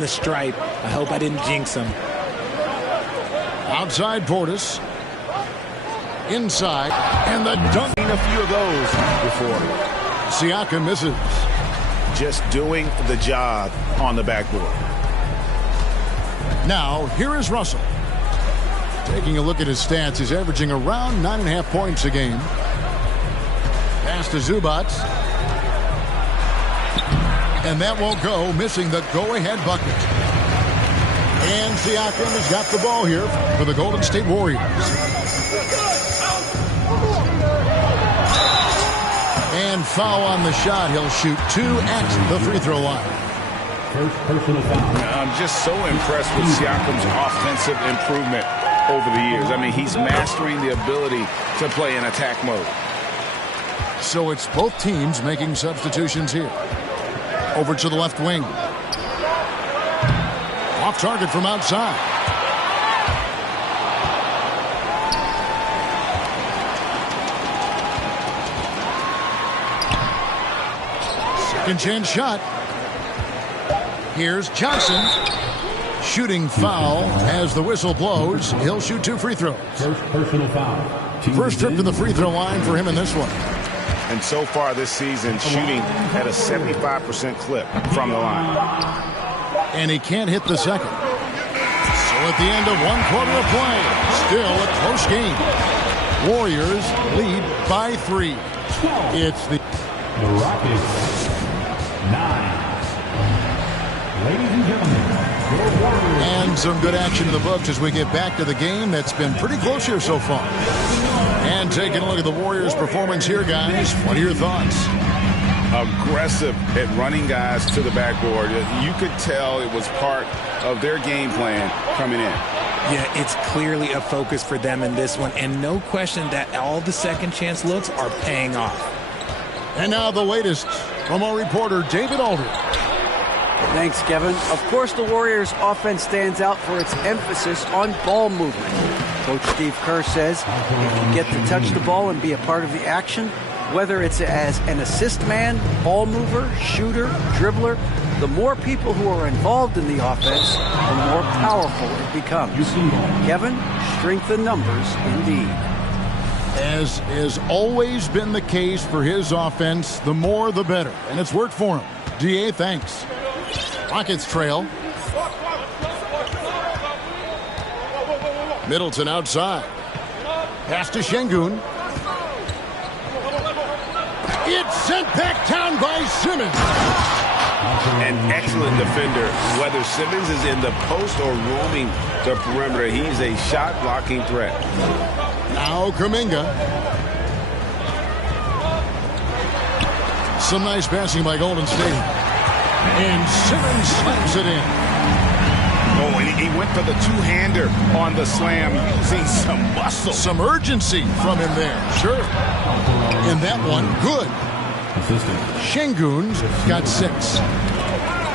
the stripe. I hope I didn't jinx him. Outside Portis. Inside. And the dunk. Seen a few of those before. Siakam misses. Just doing the job on the backboard. Now, here is Russell. Taking a look at his stats, he's averaging around 9.5 points a game. Pass to Zubac. And that won't go, missing the go-ahead bucket. And Siakam has got the ball here for the Golden State Warriors. And foul on the shot. He'll shoot 2 at the free throw line. First personal foul. I'm just so impressed with Siakam's offensive improvement over the years. I mean, he's mastering the ability to play in attack mode. So it's both teams making substitutions here. Over to the left wing. Off target from outside. Second chance shot. Here's Johnson. Shooting foul as the whistle blows. He'll shoot 2 free throws. First personal foul. First trip to the free throw line for him in this one. And so far this season, shooting at a 75% clip from the line. And he can't hit the second. So at the end of 1 quarter of play, still a close game. Warriors lead by 3. It's the Rockets 9. Ladies and gentlemen, your Warriors. And some good action in the books as we get back to the game that's been pretty close here so far. And taking a look at the Warriors' performance here, guys. What are your thoughts? Aggressive at running guys to the backboard. You could tell it was part of their game plan coming in. Yeah, it's clearly a focus for them in this one. And no question that all the second chance looks are paying off. And now the latest from our reporter, David Aldridge. Thanks, Kevin. Of course, the Warriors' offense stands out for its emphasis on ball movement. Coach Steve Kerr says if you get to touch the ball and be a part of the action, whether it's as an assist man, ball mover, shooter, dribbler, the more people who are involved in the offense, the more powerful it becomes. Kevin, strength in numbers indeed. As has always been the case for his offense, the more the better. And it's worked for him. DA, thanks. Rockets trail. Middleton outside. Pass to Şengün. It's sent back down by Simmons. An excellent defender. Whether Simmons is in the post or roaming the perimeter, he's a shot-blocking threat. Now Kuminga. Some nice passing by Golden State. And Simmons slams it in. Oh, and he went for the two-hander on the slam, using some muscle. Some urgency from him there. Sure. And that one, good. Şengün's got 6.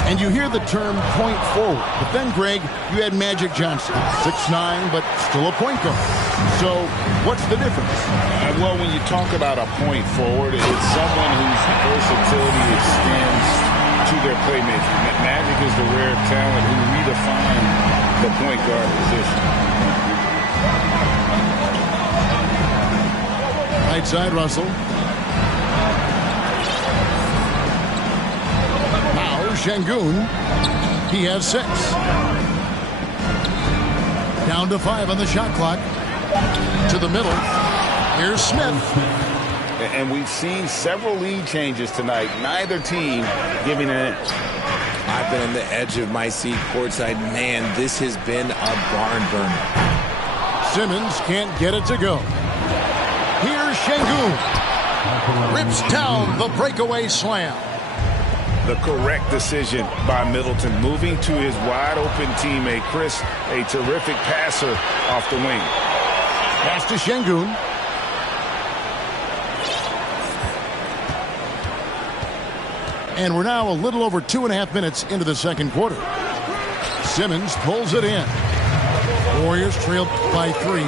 And you hear the term point forward. But then, Greg, you had Magic Johnson. 6'9", but still a point guard. So what's the difference? Well, when you talk about a point forward, it's someone whose versatility extends to their playmaking. Magic is the rare talent who redefined the point guard position. Right side, Russell. Now Şengün. He has 6. Down to 5 on the shot clock. To the middle. Here's Smith. And we've seen several lead changes tonight. Neither team giving an inch. I've been on the edge of my seat courtside. Man, this has been a barn burner. Simmons can't get it to go. Here's Şengün. Rips down the breakaway slam. The correct decision by Middleton, moving to his wide-open teammate, Chris, a terrific passer off the wing. Pass to Şengün. And we're now a little over 2.5 minutes into the second quarter. Simmons pulls it in. Warriors trailed by 3.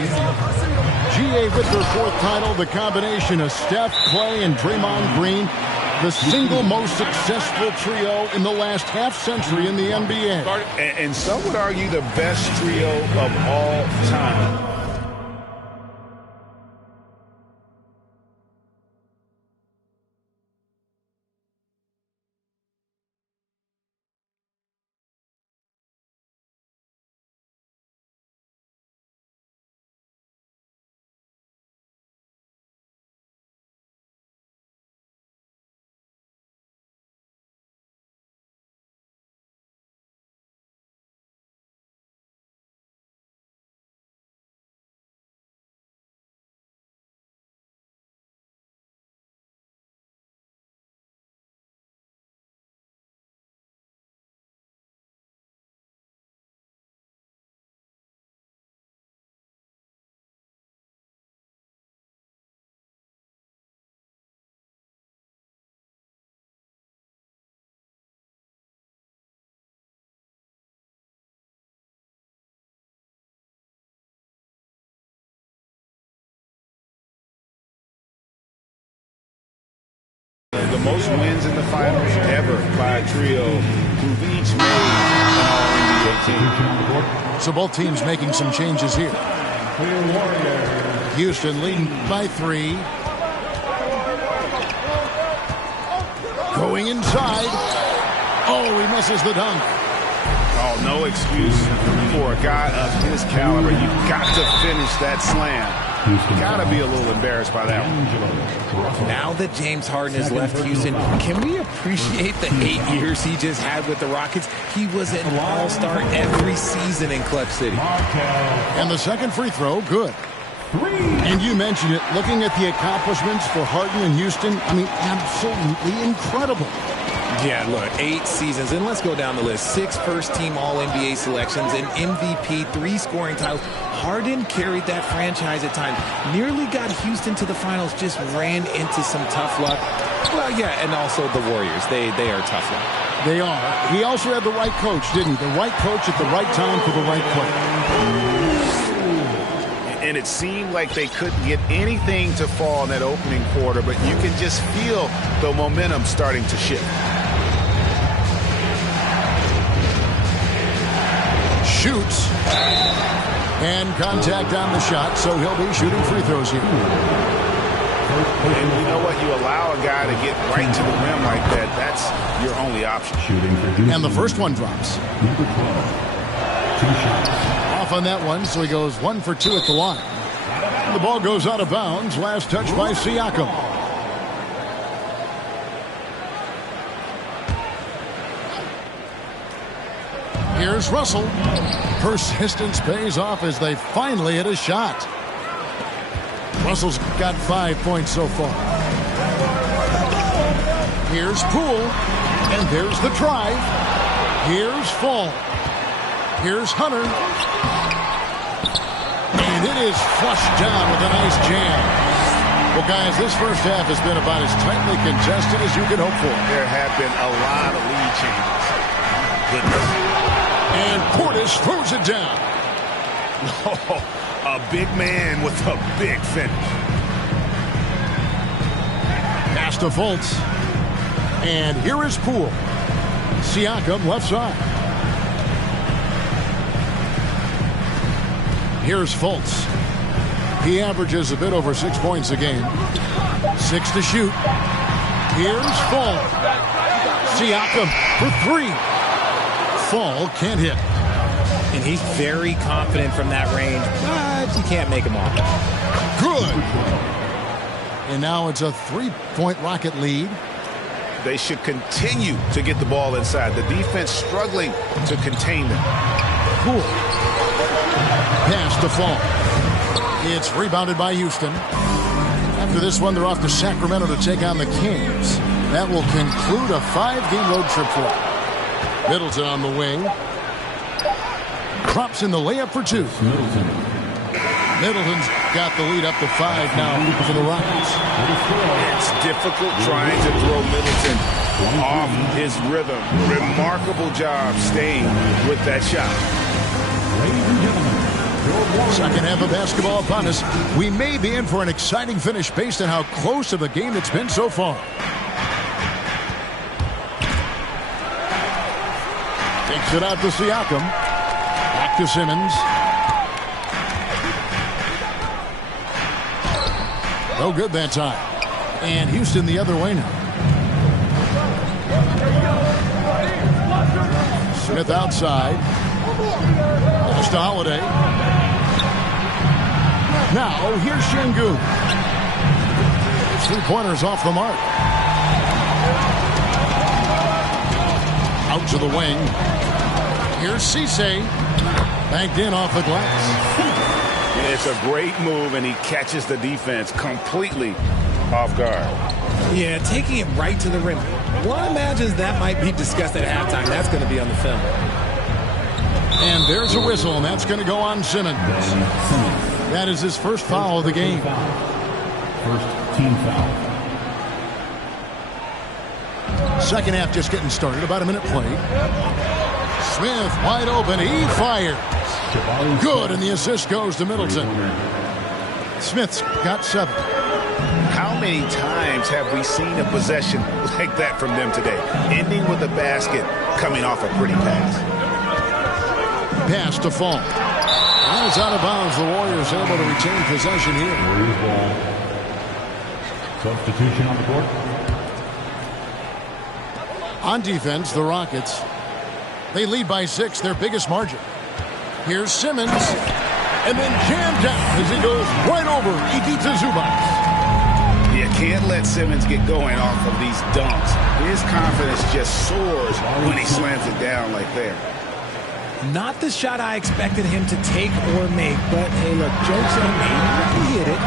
GA with their 4th title, the combination of Steph, Clay, and Draymond Green. the single most successful trio in the last half-century in the NBA. And some would argue the best trio of all time. The most wins in the finals ever by a trio who've each made an All-NBA team. So both teams making some changes here. Houston leading by 3. Going inside. Oh, he misses the dunk. Oh, no excuse for a guy of his caliber. You've got to finish that slam. Got to be a little embarrassed by that one. Now that James Harden has left Houston, can we appreciate the 8 years he just had with the Rockets? He was an all-star every season in Clutch City. And the second free throw, good. And you mentioned it, looking at the accomplishments for Harden in Houston, I mean, absolutely incredible. Yeah, look, 8 seasons, and let's go down the list. 6 first-team All-NBA selections, an MVP, 3 scoring titles. Harden carried that franchise at times. Nearly got Houston to the finals, just ran into some tough luck. Well, yeah, and also the Warriors. They are tough luck. They are. He also had the right coach, didn't he? The right coach at the right time for the right play. And it seemed like they couldn't get anything to fall in that opening quarter, but you can just feel the momentum starting to shift. Shoots. And contact on the shot, so he'll be shooting free throws here. And you know what? You allow a guy to get right to the rim like that, that's your only option. And the first one drops. Off on that one, so he goes 1 for 2 at the line. The ball goes out of bounds. Last touch by Siakam. Here's Russell. Persistence pays off as they finally hit a shot. Russell's got 5 points so far. Here's Poole. And there's the drive. Here's Fall. Here's Hunter. And it is flushed down with a nice jam. Well, guys, this first half has been about as tightly contested as you could hope for. There have been a lot of lead changes. Goodness. And Portis throws it down. Oh, a big man with a big finish. Pass to Fultz. And here is Poole. Siakam left side. Here's Fultz. He averages a bit over 6 points a game. 6 to shoot. Here's Fall. Siakam for 3. Fall can't hit. And he's very confident from that range, but you can't make him off. Good. And now it's a 3-point Rocket lead. They should continue to get the ball inside. The defense struggling to contain them. Cool. Pass to Fall. It's rebounded by Houston. After this one, they're off to Sacramento to take on the Kings. That will conclude a 5-game road trip for them. Middleton on the wing. Drops in the layup for 2. Middleton's got the lead up to 5 now for the Rockets. It's difficult trying to throw Middleton off his rhythm. Remarkable job staying with that shot. Second half of basketball upon us. We may be in for an exciting finish based on how close of a game it's been so far. Takes it out to Siakam. Back to Simmons. No good that time. And Houston the other way now. Smith outside. Pass to Holiday. Now, here's Şengün. His three-pointer's off the mark. Out to the wing. Here's Cisse. Banked in off the glass. It's a great move, and he catches the defense completely off guard. Yeah, taking it right to the rim. One imagines that might be discussed at halftime. That's going to be on the film. And there's a whistle, and that's going to go on Simmons. That is his first foul of the game. First team foul. Second half just getting started. About a minute played. Smith wide open. He fires. Good, and the assist goes to Middleton. Smith's got 7. How many times have we seen a possession like that from them today? Ending with a basket, coming off a pretty pass. Pass to Fall. And it's out of bounds. The Warriors able to retain possession here. Warriors ball. Substitution on the court. On defense, the Rockets. They lead by 6, their biggest margin. Here's Simmons. And then jammed down as he goes right over Ivica Zubac. You can't let Simmons get going off of these dunks. His confidence just soars when he slams it down like that. Not the shot I expected him to take or make, but hey, look, joke's on me. He hit it.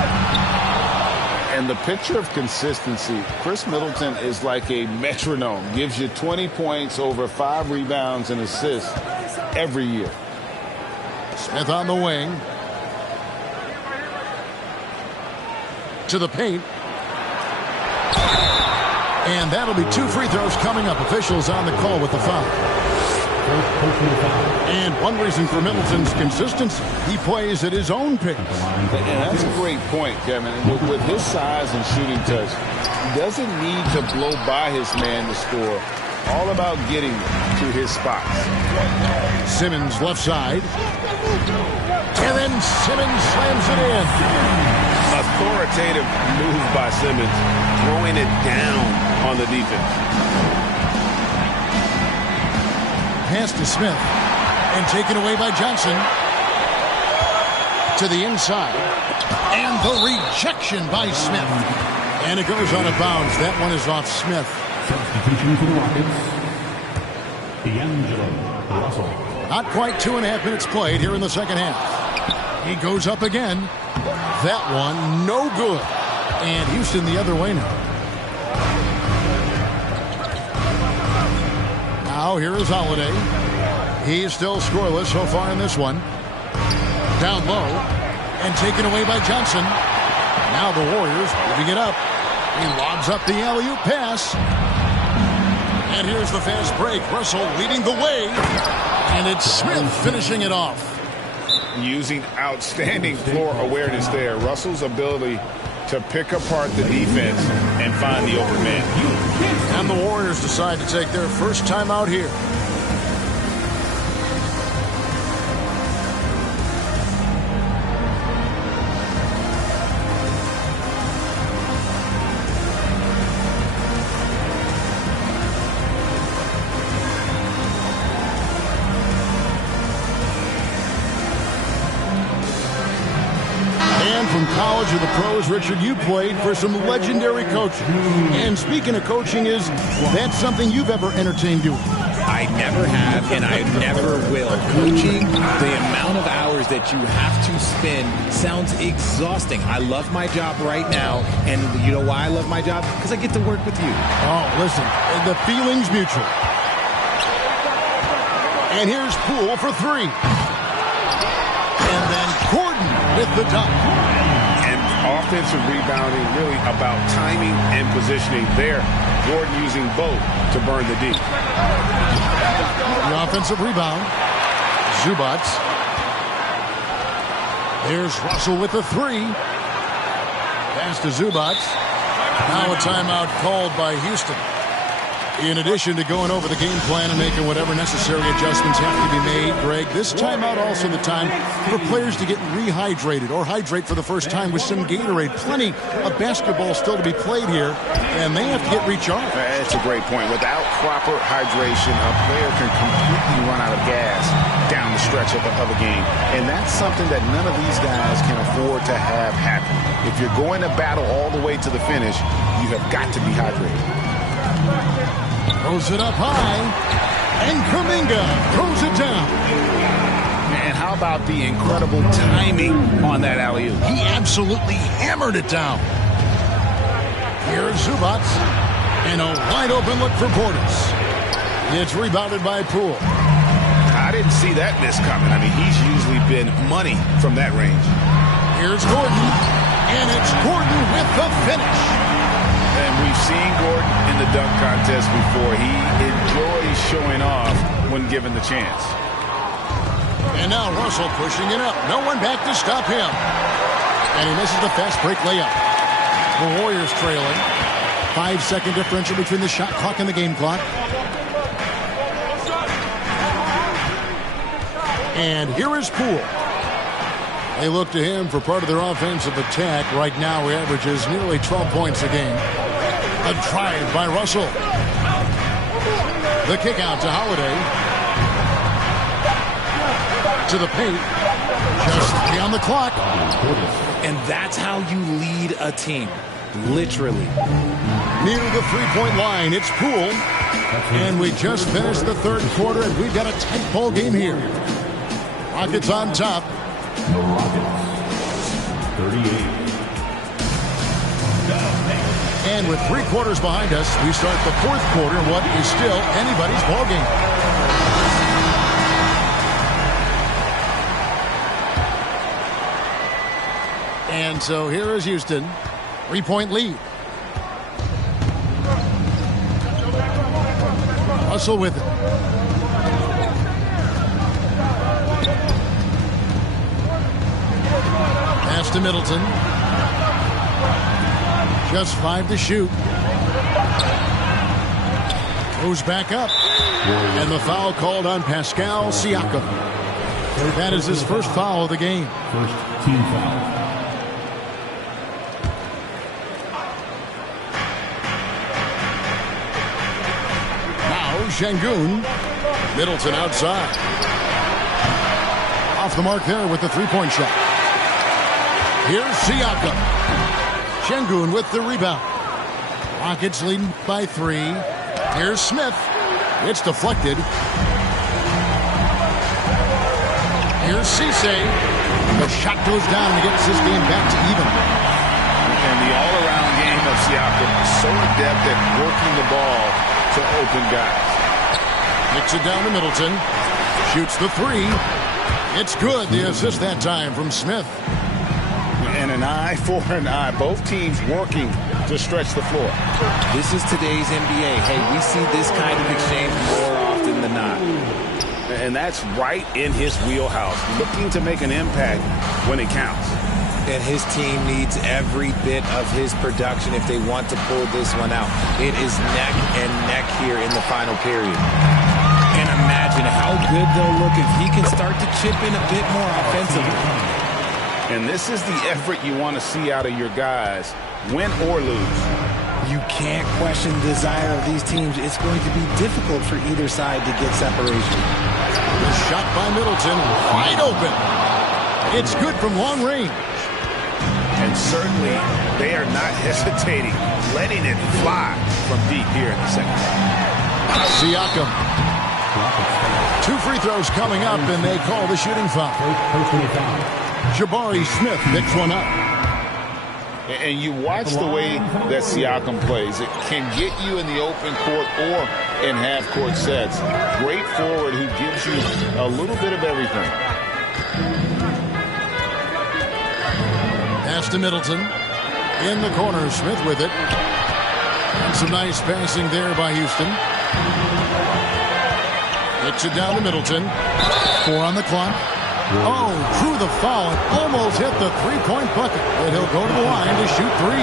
And the picture of consistency, Chris Middleton is like a metronome. Gives you 20 points, over 5 rebounds and assists every year. Smith on the wing. To the paint. And that'll be 2 free throws coming up. Officials on the call with the foul. And one reason for Middleton's consistency, he plays at his own pace. And that's a great point, Kevin. With his size and shooting touch, he doesn't need to blow by his man to score. All about getting to his spots. Simmons left side. And then Simmons slams it in. Authoritative move by Simmons, throwing it down on the defense. Pass to Smith. And taken away by Johnson. To the inside. And the rejection by Smith. And it goes out of bounds. That one is off Smith. Substitution for the Rockets. D'Angelo Russell. Not quite 2.5 minutes played here in the second half. He goes up again. That one, no good. And Houston the other way now. Now here is Holiday. He's still scoreless so far in this one. Down low. And taken away by Johnson. Now the Warriors moving it up. He lobs up the alley-oop pass. And here's the fast break. Russell leading the way. And it's Smith finishing it off. Using outstanding floor awareness there. Russell's ability to pick apart the defense and find the open man. And the Warriors decide to take their first time out here. From college or the pros, Richard, you played for some legendary coaching. And speaking of coaching, is that something you've ever entertained doing? I never have, and I never will. Coaching, the amount of hours that you have to spend sounds exhausting. I love my job right now, and you know why I love my job? Because I get to work with you. Oh, listen, the feeling's mutual. And here's Poole for 3. And then Gordon with the dunk. Offensive rebounding, really about timing and positioning there. Gordon using both to burn the D. The offensive rebound. Zubac. There's Russell with the 3. Pass to Zubac. Now a timeout called by Houston. In addition to going over the game plan and making whatever necessary adjustments have to be made, Greg, this timeout also the time for players to get rehydrated or hydrate for the first time with some Gatorade. Plenty of basketball still to be played here, and they have to get recharged. That's a great point. Without proper hydration, a player can completely run out of gas down the stretch of a game. And that's something that none of these guys can afford to have happen. If you're going to battle all the way to the finish, you have got to be hydrated. Throws it up high, and Kuminga throws it down. And how about the incredible timing on that alley-oop? He absolutely hammered it down. Here's Zubac, and a wide-open look for Portis. It's rebounded by Poole. I didn't see that miss coming. I mean, he's usually been money from that range. Here's Gordon, and it's Gordon with the finish. And we've seen Gordon in the dunk contest before. He enjoys showing off when given the chance. And now Russell pushing it up. No one back to stop him. And he misses the fast break layup. The Warriors trailing. 5-second differential between the shot clock and the game clock. And here is Poole. They look to him for part of their offensive attack. Right now he averages nearly 12 points a game. A drive by Russell. The kick out to Holiday. To the paint. Just 3 on the clock. And that's how you lead a team. Literally. Near the three-point line, it's Poole. And we just finished the third quarter, and we've got a tight ball game here. Rockets on top. The Rockets, 38. And with 3 quarters behind us, we start the fourth quarter in what is still anybody's ball game. And so here is Houston. 3-point lead. Russell with it. Pass to Middleton. Just 5 to shoot. Goes back up. And the foul called on Pascal Siakam. That is his first foul of the game. First team foul. Şengün. Middleton outside. Off the mark there with the three-point shot. Here's Siakam. Şengün with the rebound. Rockets leading by 3. Here's Smith. It's deflected. Here's Cisse. The shot goes down and gets this game back to even. And the all-around game of Siakam is so adept at working the ball to open guys. Kicks it down to Middleton. Shoots the 3. It's good. The assist that time from Smith. And an eye for an eye. Both teams working to stretch the floor. This is today's NBA. Hey, we see this kind of exchange more often than not. And that's right in his wheelhouse. Looking to make an impact when it counts. And his team needs every bit of his production if they want to pull this one out. It is neck and neck here in the final period. And imagine how good they'll look if he can start to chip in a bit more offensively. And this is the effort you want to see out of your guys, win or lose. You can't question the desire of these teams. It's going to be difficult for either side to get separation. The shot by Middleton, wide open. It's good from long range. And certainly, they are not hesitating, letting it fly from deep here in the second half. Siakam. 2 free throws coming up, and they call the shooting foul. Jabari Smith picks one up. And you watch the way that Siakam plays. It can get you in the open court or in half-court sets. Great forward who gives you a little bit of everything. Pass to Middleton. In the corner, Smith with it. And some nice passing there by Houston. Hits it down to Middleton. 4 on the clock. Oh, drew the foul and almost hit the three-point bucket. But he'll go to the line to shoot 3.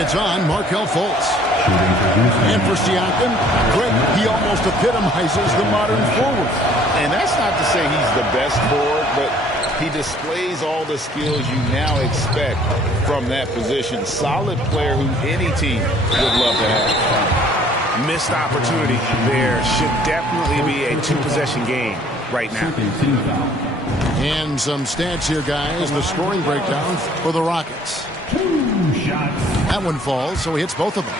It's on Markelle Fultz. And for Siakam, great. He almost epitomizes the modern forward. And that's not to say he's the best forward, but he displays all the skills you now expect from that position. Solid player who any team would love to have. Missed opportunity there. Should definitely be a two-possession game right now. And some stats here, guys. The scoring breakdown for the Rockets. That one falls, so he hits both of them.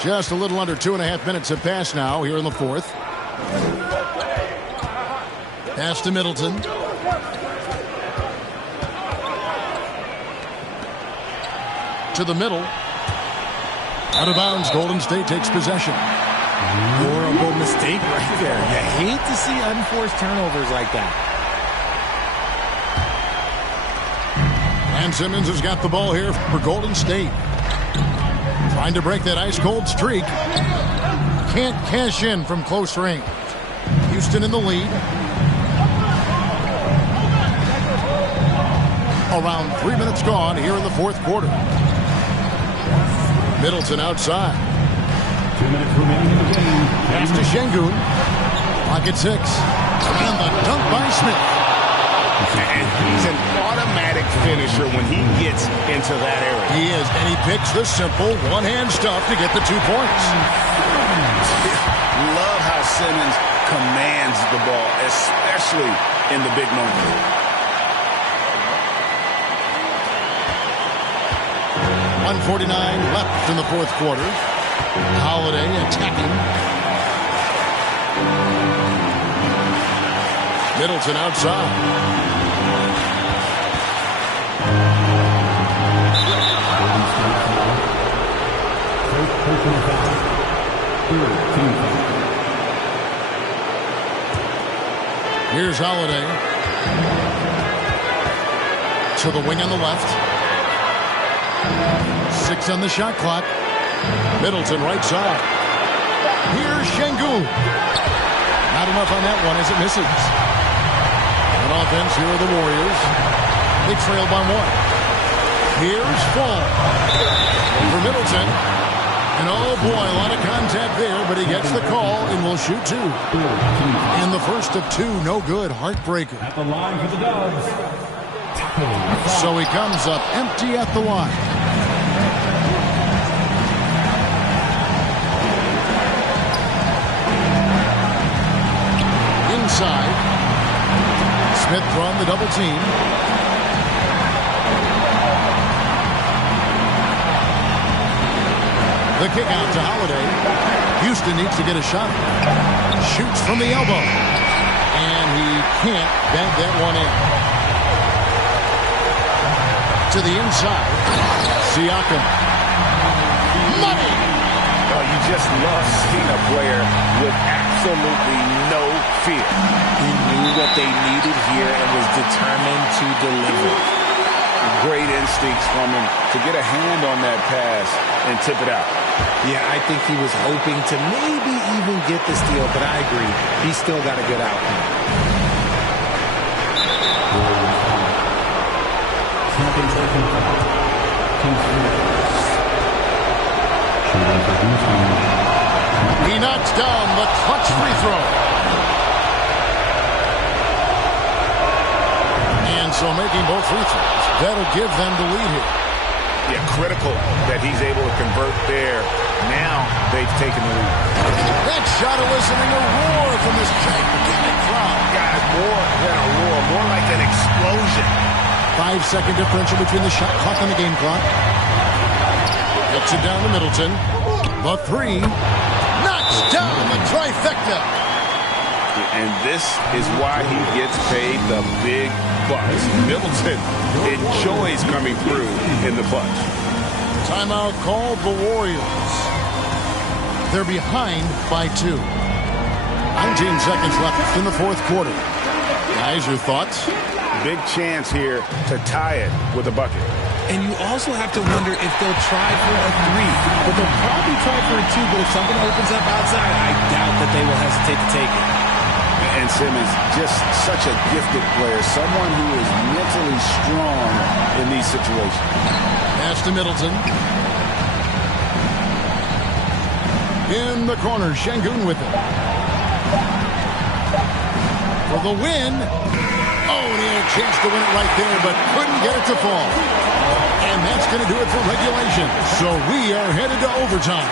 Just a little under 2.5 minutes have passed now here in the fourth. Pass to Middleton. To the middle. Out of bounds. Golden State takes possession. Horrible mistake right there. You hate to see unforced turnovers like that. And Simmons has got the ball here for Golden State. Trying to break that ice-cold streak. Can't cash in from close range. Houston in the lead. Around 3 minutes gone here in the fourth quarter. Middleton outside. 2 minutes remaining in the game. Pass to Şengün. Pocket 6. And the dunk by Smith. And he's an automatic finisher when he gets into that area. He is, and he picks the simple one-hand stuff to get the 2 points. Love how Simmons commands the ball, especially in the big moments. .149 left in the fourth quarter. Holiday attacking. Middleton outside. Here's Holiday. To the wing on the left. 6 on the shot clock. Middleton right side. Here's Şengün. Not enough on that one as it misses. On offense, here are the Warriors. They trail by 1. Here's Fall. For Middleton. And oh boy, a lot of contact there, but he gets the call and will shoot 2. And the first of 2, no good. Heartbreaker. At the line for the Dubs. So he comes up empty at the line. Inside. Smith throwing the double team. The kick out to Holiday. Houston needs to get a shot. Shoots from the elbow. And he can't bang that one in. To the inside. Siakam. Money! Oh, you just love seeing a player with absolutely no fear. He knew what they needed here and was determined to deliver. Great instincts from him to get a hand on that pass and tip it out. Yeah, I think he was hoping to maybe even get the steal, but I agree. He's still got a good outcome. He knocks down the clutch free throw. And so making both free throws, that'll give them the lead here. Yeah, critical that he's able to convert there. Now they've taken the lead. That shot eliciting a roar from this gigantic crowd. Guys, more than a roar, more like an explosion. 5-second differential between the shot clock and the game clock. Gets it down to Middleton. The 3. Knocks down the trifecta. And this is why he gets paid the big bucks. Middleton enjoys coming through in the clutch. Timeout called the Warriors. They're behind by 2. 19 seconds left in the fourth quarter. Guys, your thoughts? Big chance here to tie it with a bucket. And you also have to wonder if they'll try for a 3. But they'll probably try for a 2, but if something opens up outside, I doubt that they will hesitate to take it. And Simmons, just such a gifted player, someone who is mentally strong in these situations. Pass to Middleton. In the corner, Şengün with it. For the win. Oh, and he had a chance to win it right there, but couldn't get it to fall. And that's going to do it for regulation. So we are headed to overtime.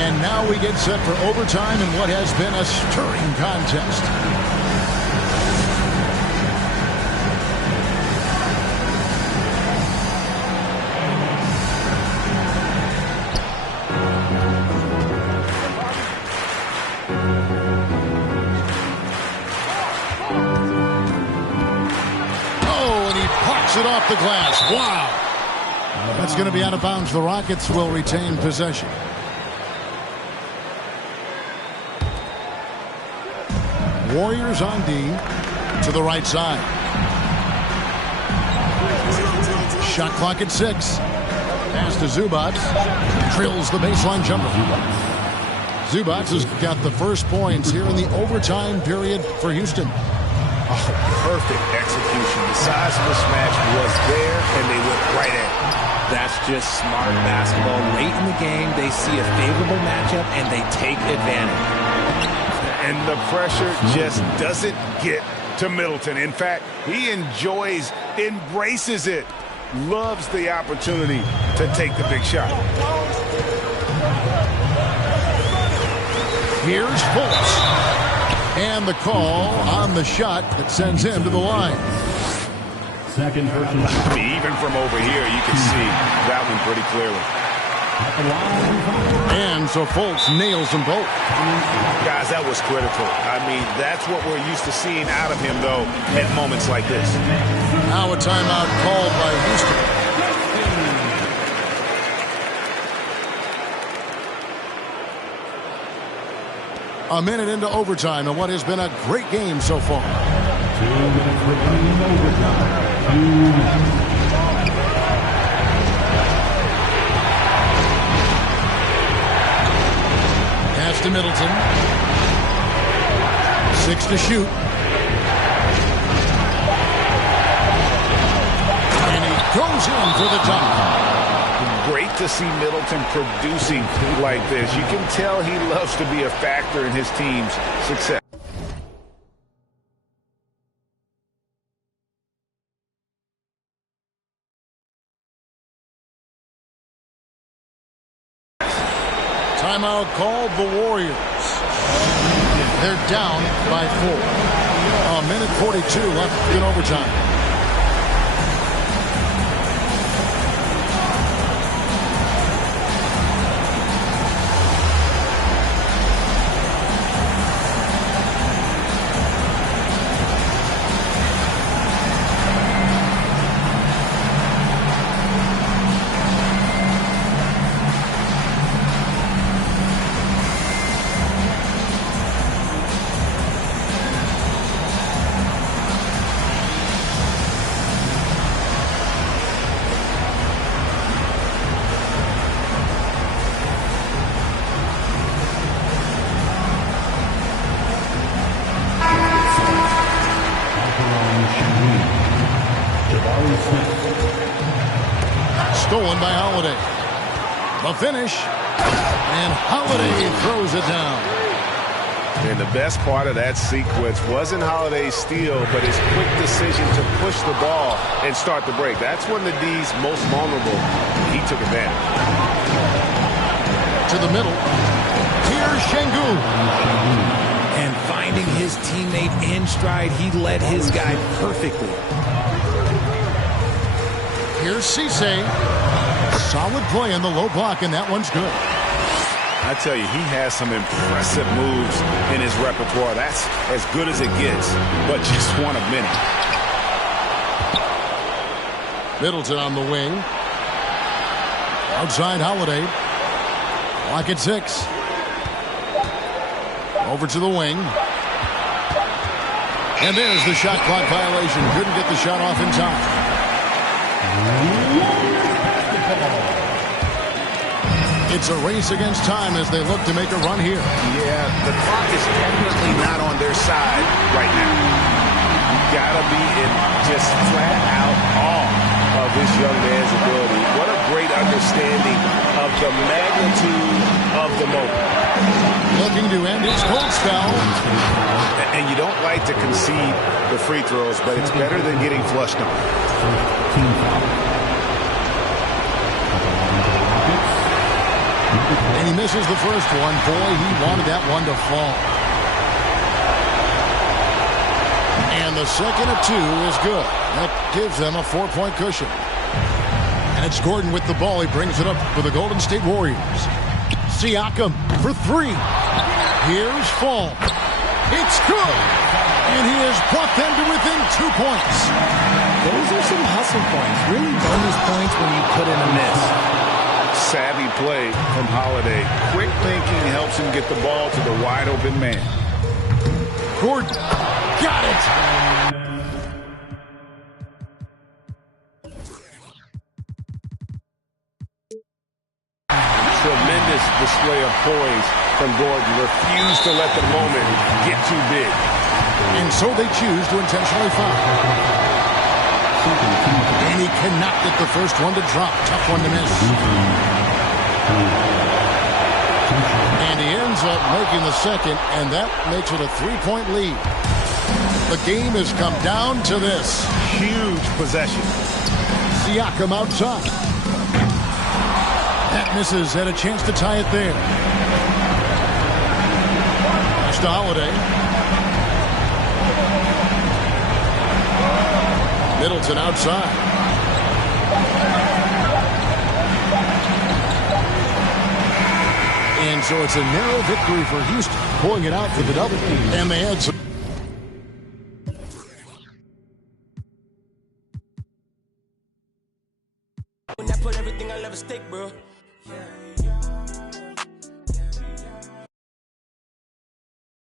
And now we get set for overtime in what has been a stirring contest. It off the glass. Wow. That's going to be out of bounds. The Rockets will retain possession. Warriors on D to the right side. Shot clock at 6. Pass to Zubac. Drills the baseline jumper. Zubac has got the first points here in the overtime period for Houston. Oh, perfect execution. The size of this match was there, and they went right at it. That's just smart basketball. Late in the game, they see a favorable matchup, and they take advantage. And the pressure just doesn't get to Middleton. In fact, he embraces it, loves the opportunity to take the big shot. Here's Fultz. And the call on the shot that sends him to the line. Second person. Even from over here, you can see that one pretty clearly. And so Fultz nails them both. Guys, that was critical. I mean, that's what we're used to seeing out of him, though, at moments like this. Now a timeout called by Houston. A minute into overtime and what has been a great game so far. 2 minutes remaining in overtime. 2 minutes. Pass to Middleton. 6 to shoot. And he goes in for the dunk. Great to see Middleton producing like this. You can tell he loves to be a factor in his team's success. Timeout called the Warriors. They're down by 4. A minute 42 left in overtime. Stolen by Holiday. The finish. And Holiday throws it down. And the best part of that sequence wasn't Holiday's steal, but his quick decision to push the ball and start the break. That's when the D's most vulnerable. He took advantage. To the middle. Here's Şengün. And finding his teammate in stride, he led his guy perfectly. Here's Cisse. Solid play in the low block, and that one's good. I tell you, he has some impressive moves in his repertoire. That's as good as it gets, but just one of many. Middleton on the wing. Outside Holiday. Clock at 6. Over to the wing. And there's the shot clock violation. Couldn't get the shot off in time. It's a race against time as they look to make a run here. Yeah, the clock is definitely not on their side right now. You gotta be in just flat out awe of this young man's ability. What a great understanding of the magnitude of the moment. Looking to end his cold spell. And you don't like to concede the free throws, but it's better than getting flushed on. And he misses the first one. Boy, he wanted that one to fall. And the second of two is good. That gives them a 4-point cushion. And it's Gordon with the ball. He brings it up for the Golden State Warriors. Siakam for three. Here's Fall. It's good. And he has brought them to within 2 points. Those are some hustle points. Really bonus points when you put in a miss. Savvy play from Holiday. Quick thinking helps him get the ball to the wide open man. Gordon got it. Tremendous display of poise from Gordon. Refused to let the moment get too big. And so they choose to intentionally foul. And he cannot get the first one to drop. Tough one to miss. And he ends up making the second, and that makes it a 3-point lead. The game has come down to this. Huge possession. Siakam outside. That misses, had a chance to tie it there. That's to Holiday. Middleton outside. And so it's a narrow victory for Houston, pulling it out for the double. And they had some